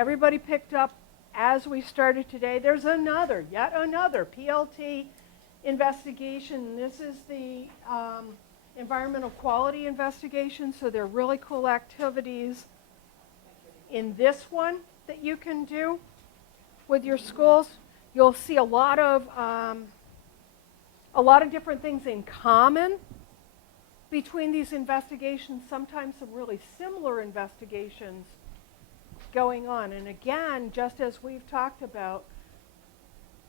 everybody picked up as we started today, there's yet another PLT investigation. This is the environmental quality investigation, so they're really cool activities in this one that you can do with your schools. You'll see a lot of different things in common between these investigations, sometimes some really similar investigations going on. And again, just as we've talked about,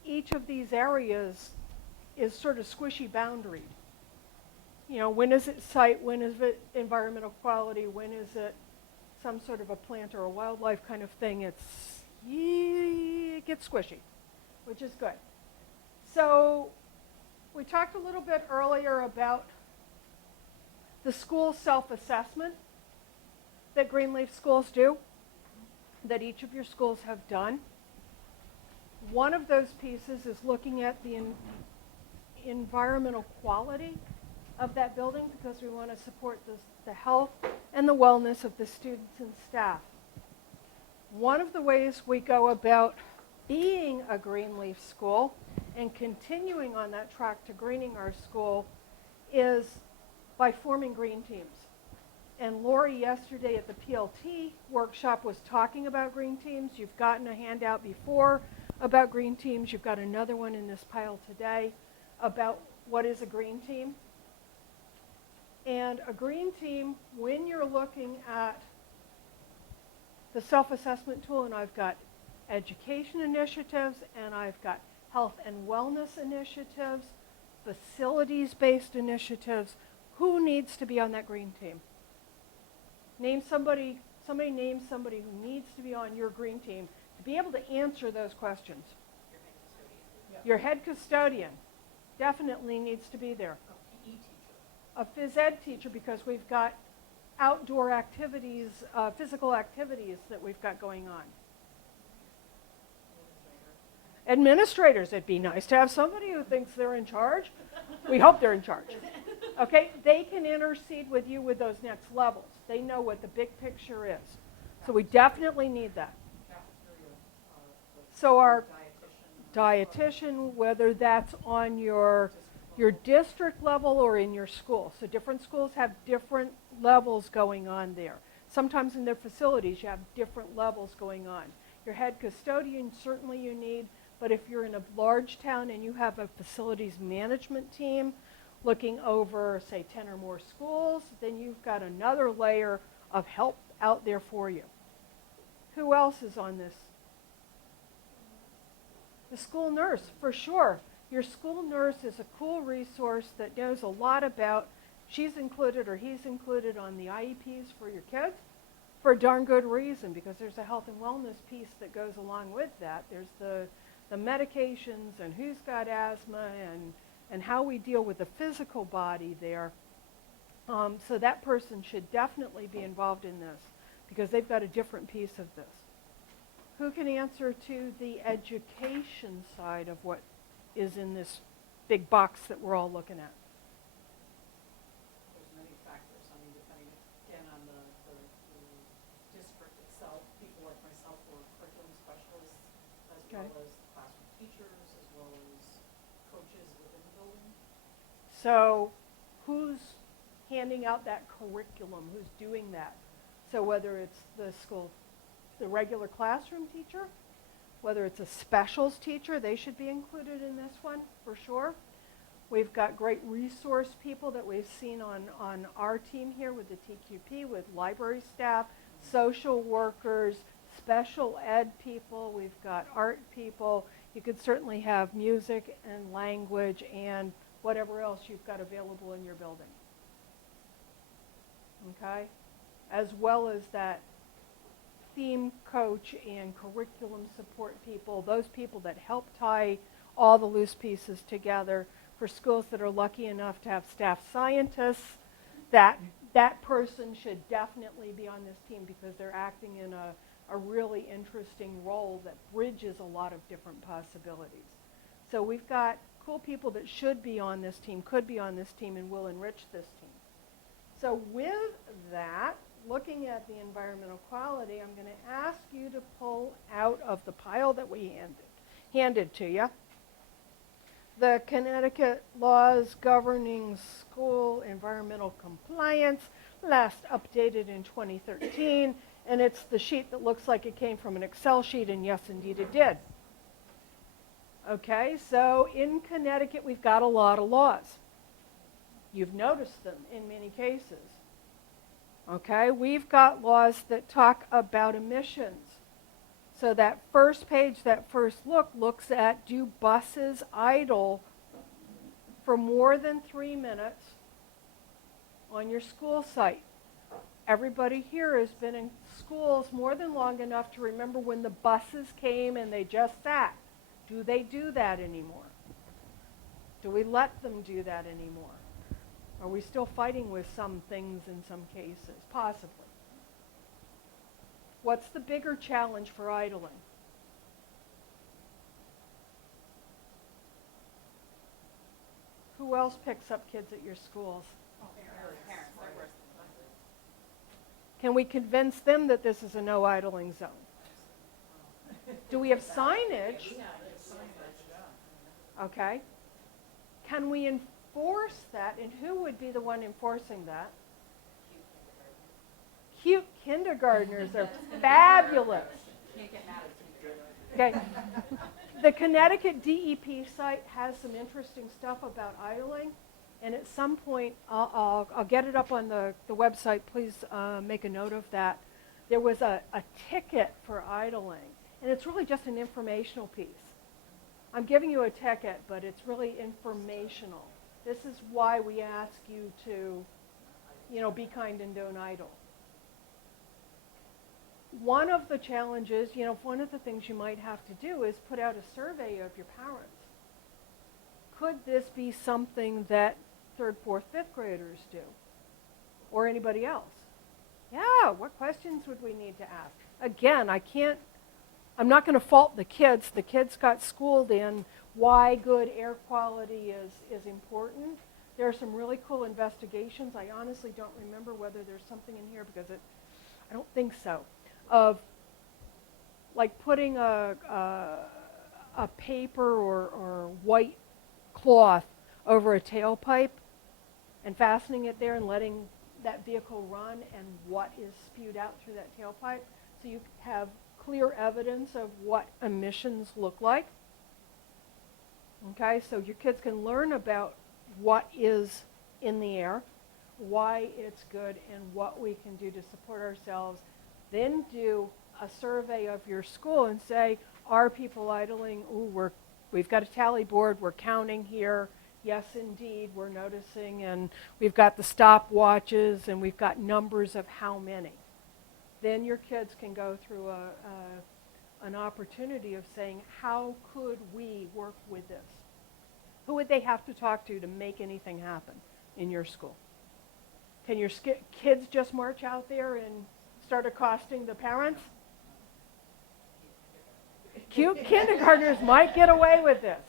each of these areas is sort of squishy boundaried. You know, when is it site, when is it environmental quality, when is it some sort of a plant or a wildlife kind of thing? It gets squishy, which is good. So we talked a little bit earlier about the school self-assessment that Greenleaf schools do, that each of your schools have done. One of those pieces is looking at the environmental quality of that building, because we want to support the health and the wellness of the students and staff. One of the ways we go about being a Greenleaf school and continuing on that track to greening our school is by forming green teams. And Lori yesterday at the PLT workshop was talking about green teams. You've gotten a handout before about green teams. You've got another one in this pile today about what is a green team. And a green team, when you're looking at the self-assessment tool, and I've got education initiatives, and I've got health and wellness initiatives, facilities-based initiatives, who needs to be on that green team? Name somebody name somebody who needs to be on your green team to be able to answer those questions. Your head custodian definitely needs to be there. A phys ed teacher, because we've got outdoor activities, physical activities that we've got going on. Administrators, it'd be nice to have somebody who thinks they're in charge. We hope they're in charge. Okay, they can intercede with you with those next levels. They know what the big picture is. So we definitely need that. So our dietitian, whether that's on your district level or in your school. So different schools have different levels going on there. Sometimes in their facilities you have different levels going on. Your head custodian, certainly you need, but if you're in a large town and you have a facilities management team looking over, say, 10 or more schools, then you've got another layer of help out there for you. Who else is on this? The school nurse, for sure. Your school nurse is a cool resource that knows a lot about, she's included or he's included on the IEPs for your kids for a darn good reason, because there's a health and wellness piece that goes along with that. There's the medications and who's got asthma and how we deal with the physical body there. So that person should definitely be involved in this because they've got a different piece of this. Who can answer to the education side of what is in this big box that we're all looking at? There's many factors. I mean, depending again on the district itself, people like myself who are curriculum specialists, as well as classroom teachers, as well as coaches within the building. So who's handing out that curriculum? Who's doing that? So whether it's the regular classroom teacher, whether it's a specials teacher, they should be included in this one for sure. We've got great resource people that we've seen on our team here with the TQP, with library staff, social workers, special ed people. We've got art people. You could certainly have music and language and whatever else you've got available in your building. Okay? As well as that theme coach and curriculum support people, those people that help tie all the loose pieces together. For schools that are lucky enough to have staff scientists, that person should definitely be on this team because they're acting in a really interesting role that bridges a lot of different possibilities. So we've got cool people that should be on this team, could be on this team, and will enrich this team. So with that, looking at the environmental quality, I'm going to ask you to pull out of the pile that we handed to you the Connecticut laws governing school environmental compliance, last updated in 2013, and it's the sheet that looks like it came from an Excel sheet, and yes, indeed it did. Okay, so in Connecticut, we've got a lot of laws. You've noticed them in many cases. Okay, we've got laws that talk about emissions. So that first page, that first look, looks at, do buses idle for more than 3 minutes on your school site? Everybody here has been in schools more than long enough to remember when the buses came and they just sat. Do they do that anymore? Do we let them do that anymore? Are we still fighting with some things in some cases? Possibly. What's the bigger challenge for idling? Who else picks up kids at your schools? Parents, they're worse than buses. Can we convince them that this is a no idling zone? Do we have signage? Yeah, there's signage. Okay. Can we enforce that, and who would be the one enforcing that? Cute kindergartners are fabulous. Can't get mad at teachers. Okay. The Connecticut DEP site has some interesting stuff about idling, and at some point, I'll get it up on the website. Please make a note of that. There was a ticket for idling, and it's really just an informational piece. I'm giving you a ticket, but it's really informational. This is why we ask you to, be kind and don't idle. One of the challenges, one of the things you might have to do is put out a survey of your parents. Could this be something that 3rd, 4th, 5th graders do? Or anybody else? Yeah, what questions would we need to ask? Again, I'm not going to fault the kids. The kids got schooled in why good air quality is important. There are some really cool investigations. I honestly don't remember whether there's something in here because I don't think so. Of like putting a paper or white cloth over a tailpipe and fastening it there and letting that vehicle run and what is spewed out through that tailpipe, so you have clear evidence of what emissions look like. Okay, so your kids can learn about what is in the air, why it's good, and what we can do to support ourselves. Then do a survey of your school and say, are people idling? Ooh, we've got a tally board, we're counting here. Yes, indeed, we're noticing, and we've got the stopwatches, and we've got numbers of how many. Then your kids can go through an opportunity of saying, how could we work with this? Who would they have to talk to make anything happen in your school? Can your kids just march out there and start accosting the parents? Cute kindergartners might get away with this.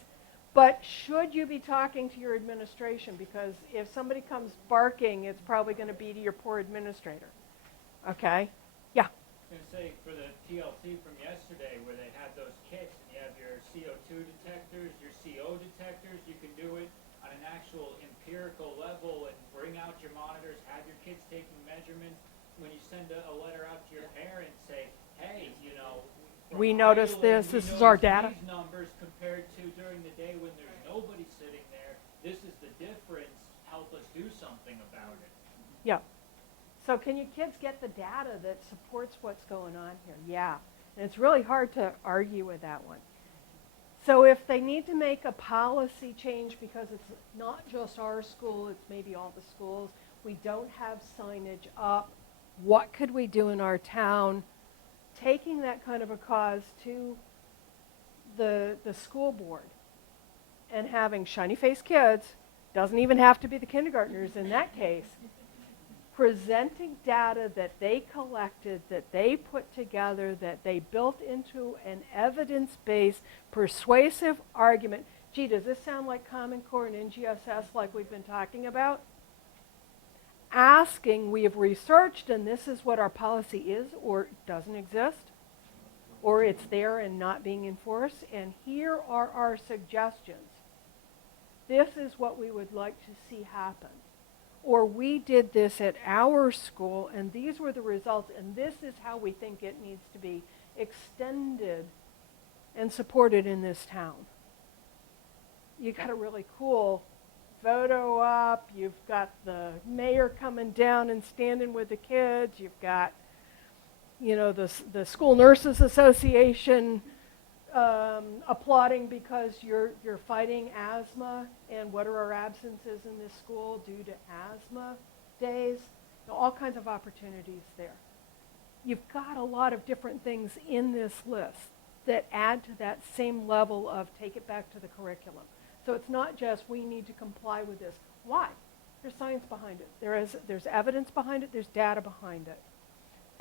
But should you be talking to your administration? Because if somebody comes barking, it's probably going to be to your poor administrator. Okay? Yeah? I was going to say, for the TLC from yesterday, where they had those kits, and you have your CO2 detectors, your CO detectors, you can do it on an actual empirical level and bring out your monitors, have your kids taking measurements. When you send a letter out to your parents, say, hey, we noticed this, this is our data. These numbers compared to during the day when there's nobody sitting there, this is the difference, help us do something about it. Yeah. So can your kids get the data that supports what's going on here? Yeah. And it's really hard to argue with that one. So if they need to make a policy change because it's not just our school, it's maybe all the schools, we don't have signage up, what could we do in our town? Taking that kind of a cause to the school board and having shiny-faced kids, doesn't even have to be the kindergartners in that case, presenting data that they collected, that they put together, that they built into an evidence-based, persuasive argument. Gee, does this sound like Common Core and NGSS like we've been talking about? Ask asking, we have researched, and this is what our policy is, or it doesn't exist, or it's there and not being enforced, and here are our suggestions. This is what we would like to see happen. Or we did this at our school, and these were the results, and this is how we think it needs to be extended and supported in this town. You got a really cool photo up. You've got the mayor coming down and standing with the kids. You've got, you know, the School Nurses Association applauding because you're fighting asthma, and what are our absences in this school due to asthma days. You know, all kinds of opportunities there. You've got a lot of different things in this list that add to that same level of take it back to the curriculum. So it's not just we need to comply with this. Why? There's science behind it. There's evidence behind it. There's data behind it.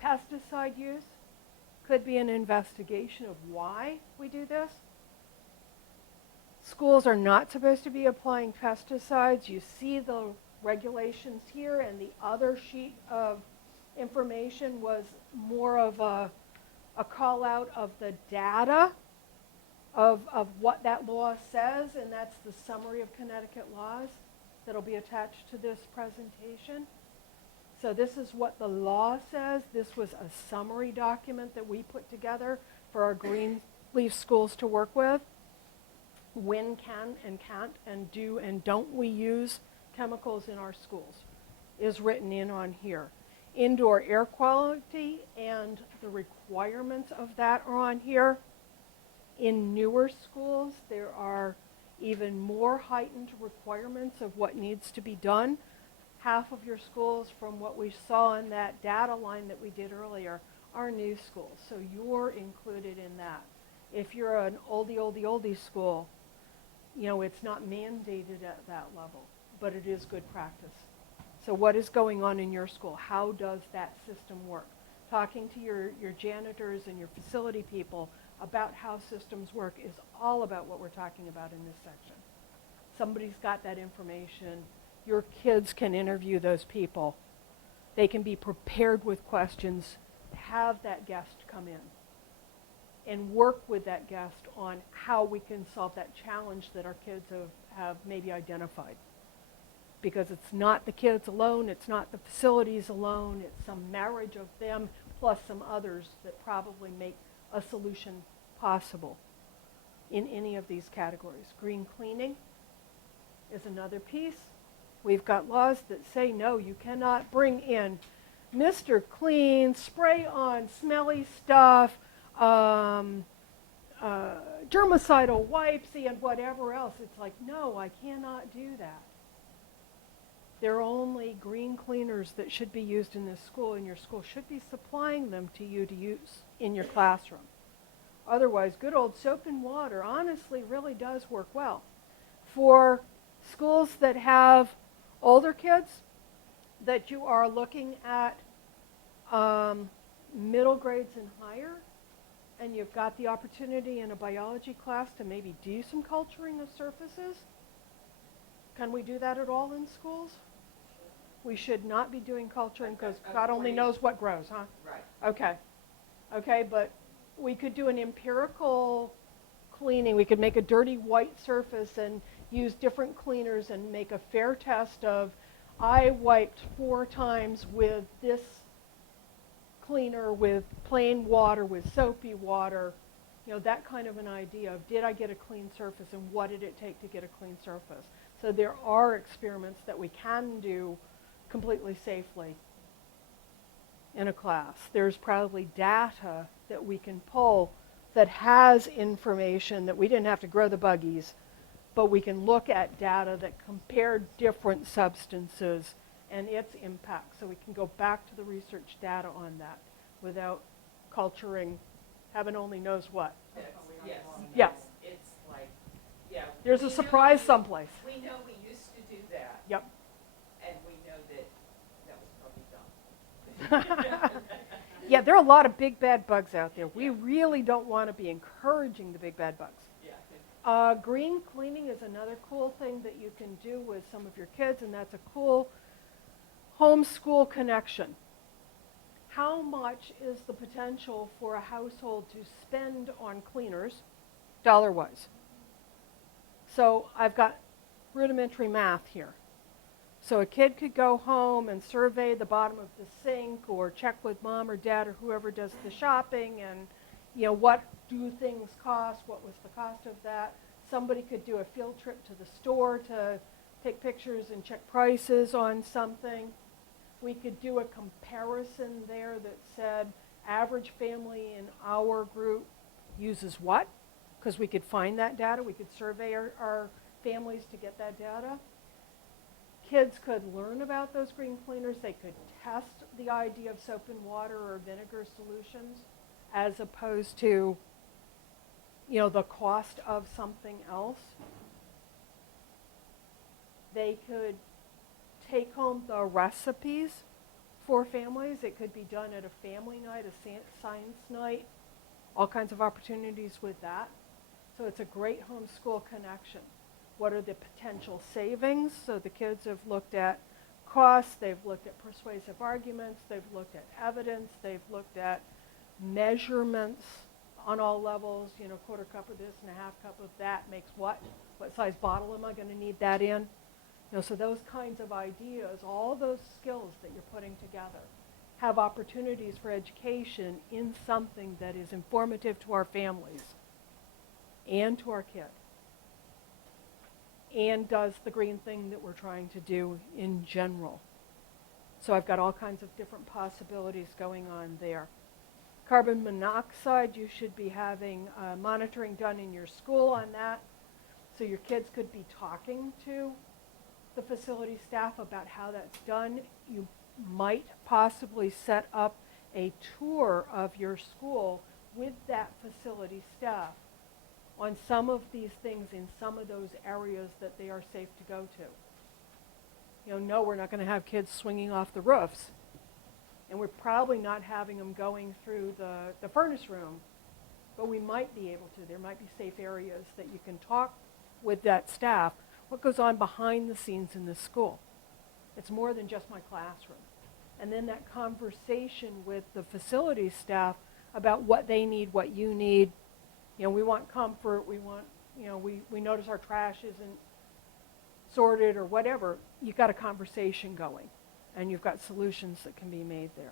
Pesticide use could be an investigation of why we do this. Schools are not supposed to be applying pesticides. You see the regulations here, and the other sheet of information was more of a call out of the data of what that law says, and that's the summary of Connecticut laws that'll be attached to this presentation. So this is what the law says. This was a summary document that we put together for our Greenleaf schools to work with. When can and can't and do and don't we use chemicals in our schools is written in on here. Indoor air quality and the requirements of that are on here. In newer schools, there are even more heightened requirements of what needs to be done. Half of your schools, from what we saw in that data line that we did earlier, are new schools. So you're included in that. If you're an oldie school, you know, it's not mandated at that level, but it is good practice. So what is going on in your school? How does that system work? Talking to your janitors and your facility people about how systems work is all about what we're talking about in this section. Somebody's got that information. Your kids can interview those people. They can be prepared with questions. Have that guest come in and work with that guest on how we can solve that challenge that our kids have maybe identified. Because it's not the kids alone, it's not the facilities alone, it's some marriage of them plus some others that probably make a solution possible in any of these categories. Green cleaning is another piece. We've got laws that say, no, you cannot bring in Mr. Clean, spray on smelly stuff, germicidal wipes, and whatever else. It's like, no, I cannot do that. There are only green cleaners that should be used in this school, and your school should be supplying them to you to use in your classroom. Otherwise, good old soap and water honestly really does work well. For schools that have older kids, that you are looking at middle grades and higher, and you've got the opportunity in a biology class to maybe do some culturing of surfaces. Can we do that at all in schools? We should not be doing culturing because God only knows what grows, huh? Right. Okay. Okay, but we could do an empirical cleaning. We could make a dirty white surface and use different cleaners and make a fair test of, I wiped 4 times with this cleaner, with plain water, with soapy water, you know, that kind of an idea of did I get a clean surface and what did it take to get a clean surface. So there are experiments that we can do completely safely in a class. There's probably data that we can pull that has information that we didn't have to grow the buggies, but we can look at data that compared different substances and its impact. So we can go back to the research data on that without culturing heaven only knows what. Yes. Yeah. It's like, yeah. There's a surprise someplace. We know we used to do that. Yep. And we know that was probably dumb. Yeah, there are a lot of big bad bugs out there. We really don't want to be encouraging the big bad bugs. Yeah. Green cleaning is another cool thing that you can do with some of your kids, and that's a cool Homeschool connection. How much is the potential for a household to spend on cleaners, dollar-wise? So I've got rudimentary math here. So a kid could go home and survey the bottom of the sink or check with mom or dad or whoever does the shopping and, what do things cost? What was the cost of that? Somebody could do a field trip to the store to take pictures and check prices on something. We could do a comparison there that said average family in our group uses what? Because we could find that data. We could survey our families to get that data. Kids could learn about those green cleaners. They could test the idea of soap and water or vinegar solutions as opposed to, the cost of something else. They could take home the recipes for families. It could be done at a family night, a science night, all kinds of opportunities with that. So it's a great homeschool connection. What are the potential savings? So the kids have looked at costs, they've looked at persuasive arguments, they've looked at evidence, they've looked at measurements on all levels, quarter cup of this and a half cup of that makes what? What size bottle am I going to need that in? So those kinds of ideas, all those skills that you're putting together have opportunities for education in something that is informative to our families and to our kids. And does the green thing that we're trying to do in general. So I've got all kinds of different possibilities going on there. Carbon monoxide, you should be having monitoring done in your school on that. So your kids could be talking to the facility staff about how that's done. You might possibly set up a tour of your school with that facility staff on some of these things in some of those areas that they are safe to go to. No, we're not going to have kids swinging off the roofs. And we're probably not having them going through the furnace room, but we might be able to. There might be safe areas that you can talk with that staff. What goes on behind the scenes in this school? It's more than just my classroom. And then that conversation with the facilities staff about what they need, what you need. We want comfort, we want, we notice our trash isn't sorted or whatever. You've got a conversation going, and you've got solutions that can be made there.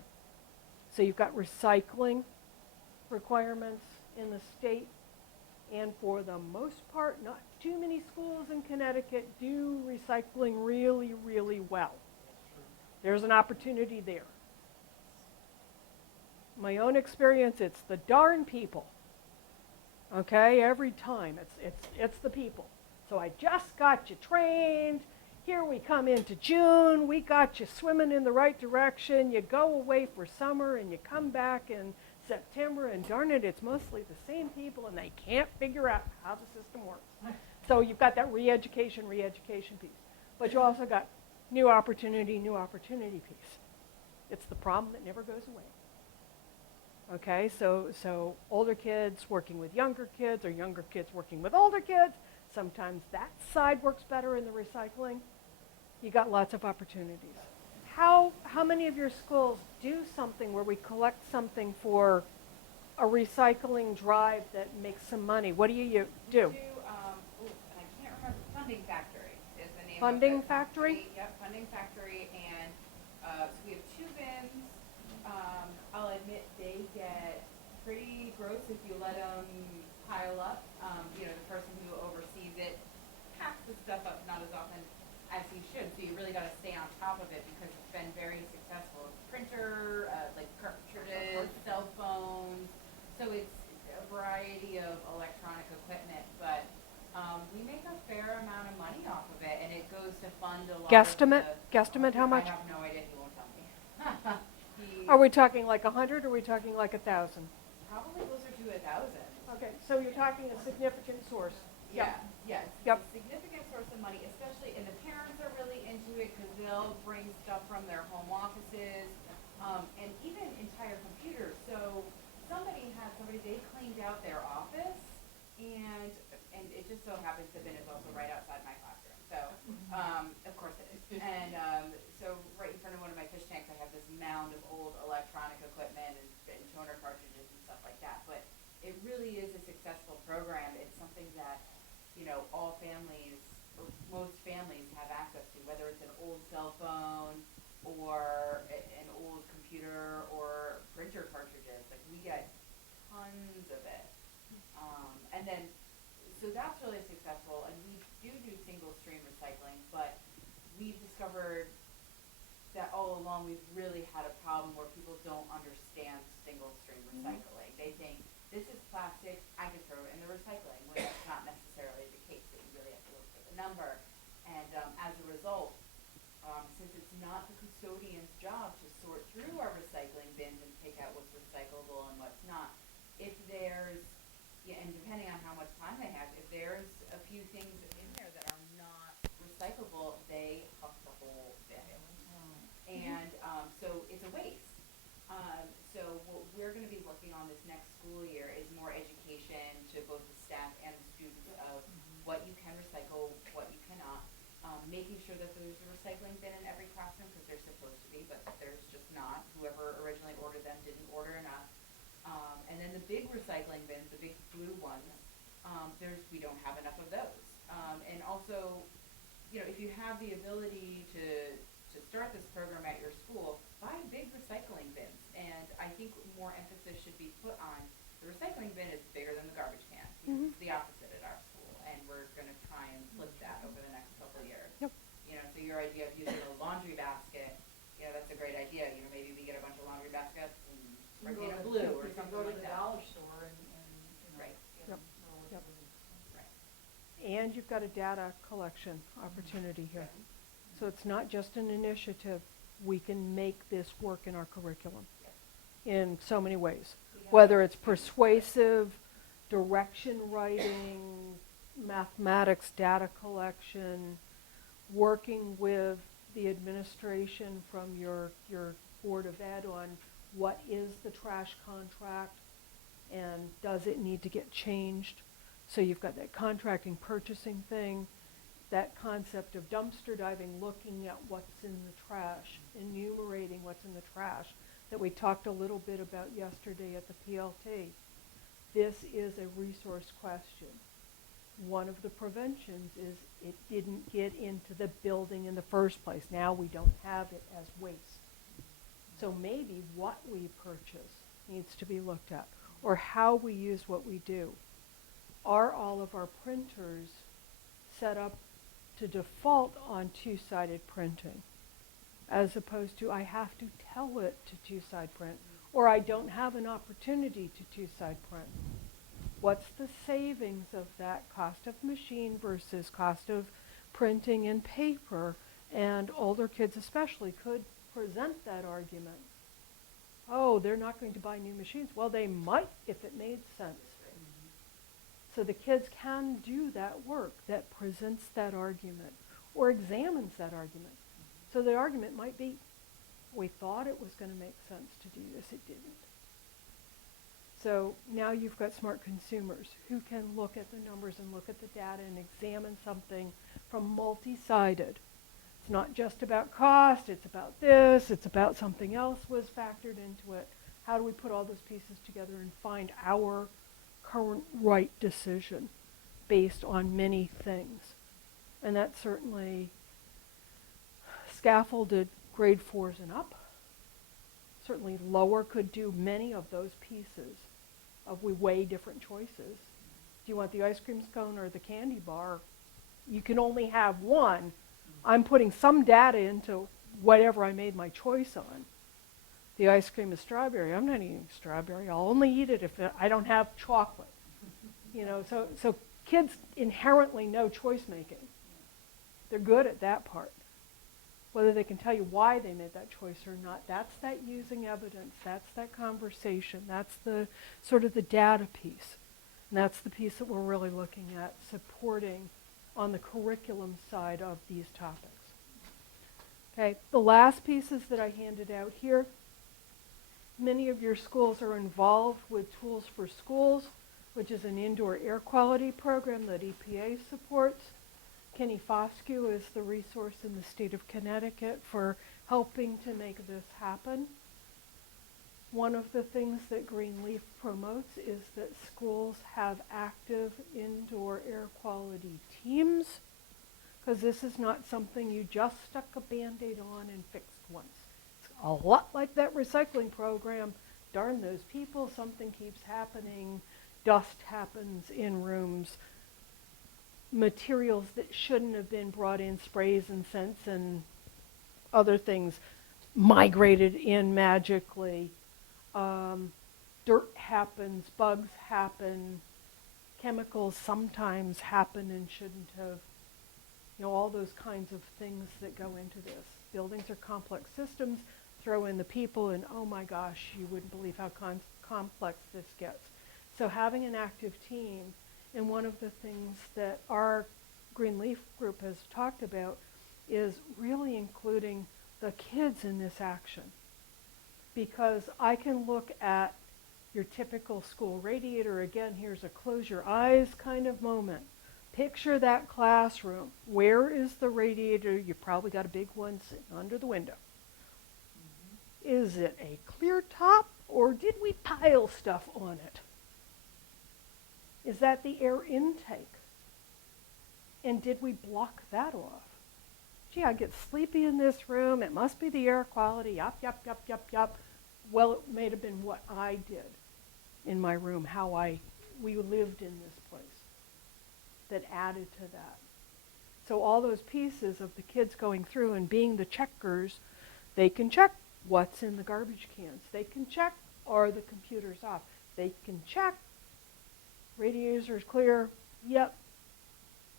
So you've got recycling requirements in the state, and for the most part, not too many schools in Connecticut do recycling really, really well. There's an opportunity there. My own experience, it's the darn people. Okay, every time it's the people. So I just got you trained. Here we come into June. We got you swimming in the right direction. You go away for summer and you come back in September, and darn it, it's mostly the same people, and they can't figure out how the system works. So you've got that re-education piece. But you also got new opportunity piece. It's the problem that never goes away. Okay, so older kids working with younger kids, or younger kids working with older kids. Sometimes that side works better in the recycling. You got lots of opportunities. How many of your schools do something where we collect something for a recycling drive that makes some money? What do you do? And I can't remember, Funding Factory is the name Funding of the Factory? company. Yep, Funding Factory, and so we have 2 bins. I'll admit they get pretty gross if you let them pile up. The person who oversees it packs the stuff up not as often as he should, so you really got to stay on top of it because it's been very successful. Printer, like cartridges, cell phones, so it's a variety of electronic equipment, but we make a fair amount of money off of it, and it goes to fund a lot Guesstimate how much? I have no idea, he won't tell me. Are we talking like 100, or are we talking like 1,000? Probably closer to 1,000. Okay, so you're talking a significant source. Yeah, yes. Yep. It's a significant source of money, especially, and the parents are really into it because they'll bring stuff from their home offices, and even entire computers. So they cleaned out their office, and it just so happens the bin is also right outside my classroom. So, of course it is. And so right in front of one of my all families, or most families have access to, whether it's an old cell phone or an old computer or printer cartridges. Like, we get tons of it. And then, so that's really successful, and we do single stream recycling, but we've discovered that all along we've really had a problem where people don't understand single stream recycling. They think, this is plastic, I can throw it in the recycling, when that's not necessarily the case, that you really have to look for the number. And as a result, since it's not the custodian's job to sort through our recycling bins and pick out what's recyclable and what's not, if there's, and depending on how much time they have, if there's a few things in there that are not recyclable, they huck the whole bin. And so it's a waste. So what we're going to be working on this next school year is more education to both the staff and the students of what you can recycle, what you cannot, making sure that there's a recycling bin in every classroom, because there's supposed to be, but there's just not. Whoever originally ordered them didn't order enough. And then the big recycling bins, the big blue ones, we don't have enough of those. And also, if you have the ability to start this program at your school, buy big recycling bins. And I think more emphasis should be put on the recycling bin is bigger than the garbage can. It's the opposite at our school, and we're going to try and flip that over the next couple of years. Yep. So your idea of using a laundry basket, that's a great idea. Maybe we get a bunch of laundry baskets and spray paint it blue or something You can go to like the that. dollar store and Right. get Yep. them roll Yep. Right. And you've got a data collection opportunity here. So it's not just an initiative. We can make this work in our curriculum in so many ways. Whether it's persuasive, direction writing, mathematics, data collection, working with the administration from your Board of Ed on what is the trash contract and does it need to get changed. So you've got that contracting, purchasing thing, that concept of dumpster diving, looking at what's in the trash, enumerating what's in the trash that we talked a little bit about yesterday at the PLT. This is a resource question. One of the preventions is it didn't get into the building in the first place. Now we don't have it as waste. So maybe what we purchase needs to be looked at, or how we use what we do. Are all of our printers set up to default on two-sided printing, as opposed to I have to tell it to two-side print, or I don't have an opportunity to two-side print? What's the savings of that cost of machine versus cost of printing and paper? And older kids especially could present that argument. Oh, they're not going to buy new machines. Well, they might if it made sense. So the kids can do that work that presents that argument or examines that argument. So the argument might be, we thought it was going to make sense to do this, it didn't. So now you've got smart consumers who can look at the numbers and look at the data and examine something from multi-sided. It's not just about cost, it's about this, it's about something else was factored into it. How do we put all those pieces together and find our current right decision based on many things? And that certainly scaffolded grade 4s and up. Certainly lower could do many of those pieces of we weigh different choices. Do you want the ice cream cone or the candy bar? You can only have one. I'm putting some data into whatever I made my choice on. The ice cream is strawberry. I'm not eating strawberry. I'll only eat it if I don't have chocolate. So kids inherently know choice making. They're good at that part. Whether they can tell you why they made that choice or not, that's that using evidence, that's that conversation, that's the sort of the data piece. And that's the piece that we're really looking at supporting on the curriculum side of these topics. Okay, the last pieces that I handed out here, many of your schools are involved with Tools for Schools, which is an indoor air quality program that EPA supports. Kenny Foscue is the resource in the state of Connecticut for helping to make this happen. One of the things that Greenleaf promotes is that schools have active indoor air quality teams, because this is not something you just stuck a Band-Aid on and fixed once. It's a lot like that recycling program. Darn those people, something keeps happening, dust happens in rooms, materials that shouldn't have been brought in, sprays and scents and other things, migrated in magically. Dirt happens, bugs happen, chemicals sometimes happen and shouldn't have. You know, all those kinds of things that go into this. Buildings are complex systems, throw in the people, and oh my gosh, you wouldn't believe how complex this gets. So having an active team, and one of the things that our Greenleaf group has talked about is really including the kids in this action. Because I can look at your typical school radiator, again, here's a close your eyes kind of moment. Picture that classroom. Where is the radiator? You probably got a big one sitting under the window. Mm-hmm. Is it a clear top, or did we pile stuff on it? Is that the air intake? And did we block that off? Gee, I get sleepy in this room. It must be the air quality. Yup, yup, yup, yup, yup. Well, it may have been what I did in my room, how we lived in this place that added to that. So all those pieces of the kids going through and being the checkers, they can check what's in the garbage cans. They can check, are the computers off? They can check, radiators are clear. Yep,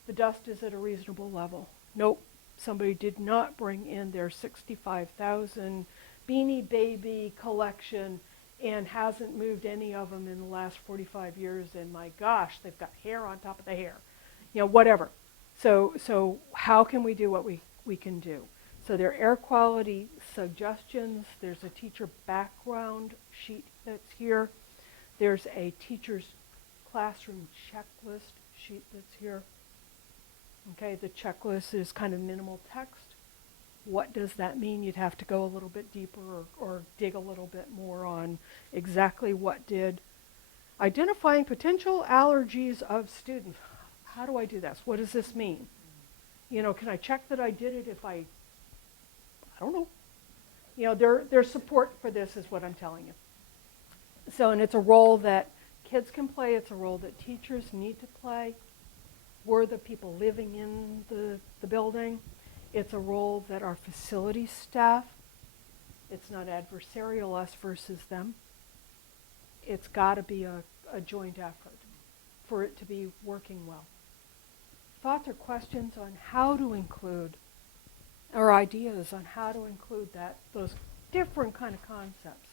the dust is at a reasonable level. Nope, somebody did not bring in their 65,000 Beanie Baby collection and hasn't moved any of them in the last 45 years, and my gosh, they've got hair on top of the hair. You know, whatever. So how can we do what we can do? So there are air quality suggestions. There's a teacher background sheet that's here. There's a teacher's classroom checklist sheet that's here. Okay, the checklist is kind of minimal text. What does that mean? You'd have to go a little bit deeper or dig a little bit more on exactly what did. Identifying potential allergies of students. How do I do this? What does this mean? You know, can I check that I did it if I don't know. You know, there's support for this is what I'm telling you. So, and it's a role that kids can play. It's a role that teachers need to play. We're the people living in the building. It's a role that our facility staff, it's not adversarial, us versus them. It's got to be a joint effort for it to be working well. Thoughts or questions on how to include, or ideas on how to include those different kind of concepts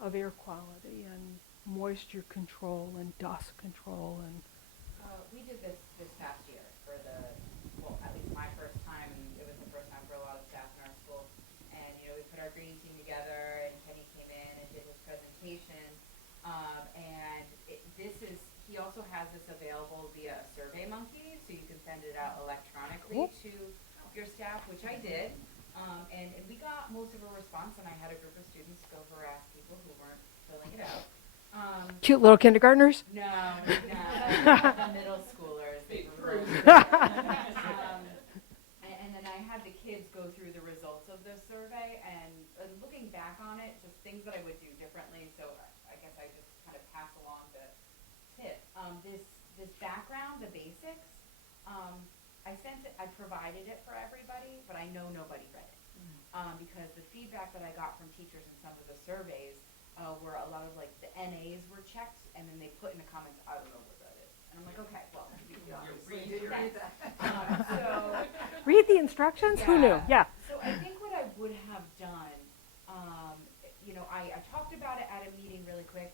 of air quality and moisture control and dust control and. We did this past year for at least my first time, and it was the first time for a lot of staff in our school. And, you know, we put our green team together, and Kenny came in and did his presentation. He also has this available via SurveyMonkey, so you can send it out electronically to your staff, which I did. And we got most of a response, and I had a group of students go harass people who weren't filling it out. Cute little kindergartners? No, the middle schoolers. And then I had the kids go through the results of the survey, and looking back on it, just things that I would do differently, so I guess I just kind of pass along the tip. This background, the basics, I provided it for everybody, but I know nobody read it. Because the feedback that I got from teachers in some of the surveys were a lot of like the NAs were checked, and then they put in the comments, I don't know what that is. And I'm like, okay, well, read that. Read the instructions? Yeah. Who knew? Yeah. So I think what I would have done, I talked about it at a meeting really quick.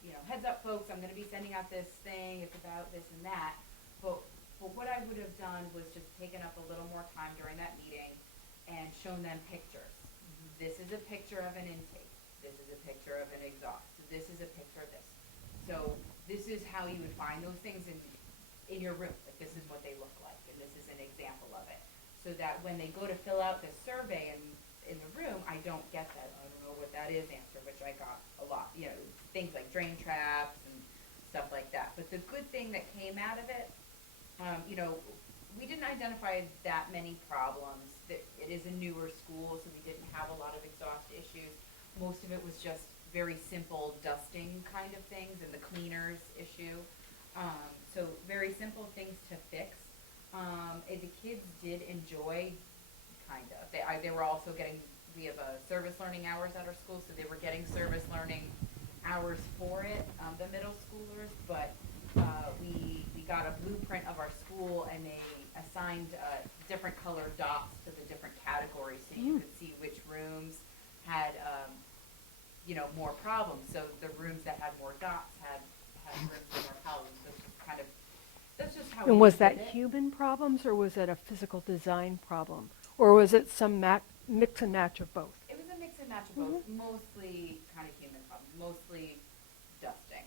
You know, heads up, folks, I'm going to be sending out this thing. It's about this and that. But what I would have done was just taken up a little more time during that meeting and shown them pictures. Mm-hmm. This is a picture of an intake. This is a picture of an exhaust. This is a picture of this. So this is how you would find those things in your room. Like, this is what they look like, and this is an example of it. So that when they go to fill out the survey and in the room, I don't get that, I don't know what that is answer, which I got a lot, you know, things like drain traps and stuff like that. But the good thing that came out of it, you know, we didn't identify that many problems. That it is a newer school, so we didn't have a lot of exhaust issues. Most of it was just very simple dusting kind of things and the cleaners issue. So very simple things to fix. And the kids did enjoy, kind of. They were also getting, we have service learning hours at our school, so they were getting service learning hours for it, the middle schoolers. But we got a blueprint of our school, and they assigned different colored dots to the different categories, so you could see which rooms had, you know, more problems. So the rooms that had more dots had rooms with more problems. So it's just kind of, that's just how we And was did that it. human problems, or was it a physical design problem? Or was it some mix and match of both? It was a mix and match of both, mostly kind of human problems, mostly dusting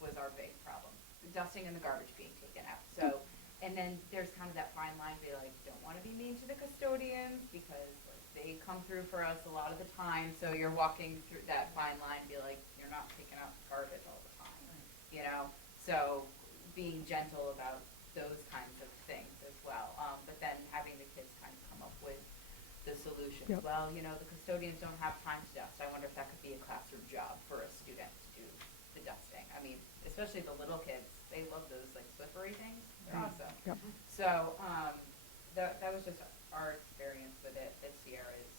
was our big problem. The dusting and the garbage being taken out. So, and then there's kind of that fine line, be like, don't want to be mean to the custodians because like, they come through for us a lot of the time. So you're walking through that fine line, be like, you're not taking out the garbage all the time, you know? So being gentle about those kinds of things as well. But then having the kids kind of come up with the solutions. Yep. Well, you know, the custodians don't have time to dust. I wonder if that could be a classroom job for a student to do the dusting. I mean, especially the little kids, they love those like slippery things. They're awesome. Yep. So that was just our experience with it this year is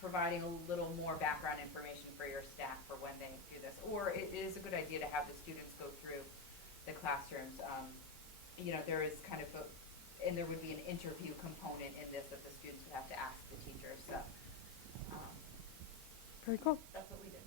providing a little more background information for your staff for when they do this. Or it is a good idea to have the students go through the classrooms. You know, there is kind of and there would be an interview component in this that the students would have to ask the teachers. So Very cool. that's what we did.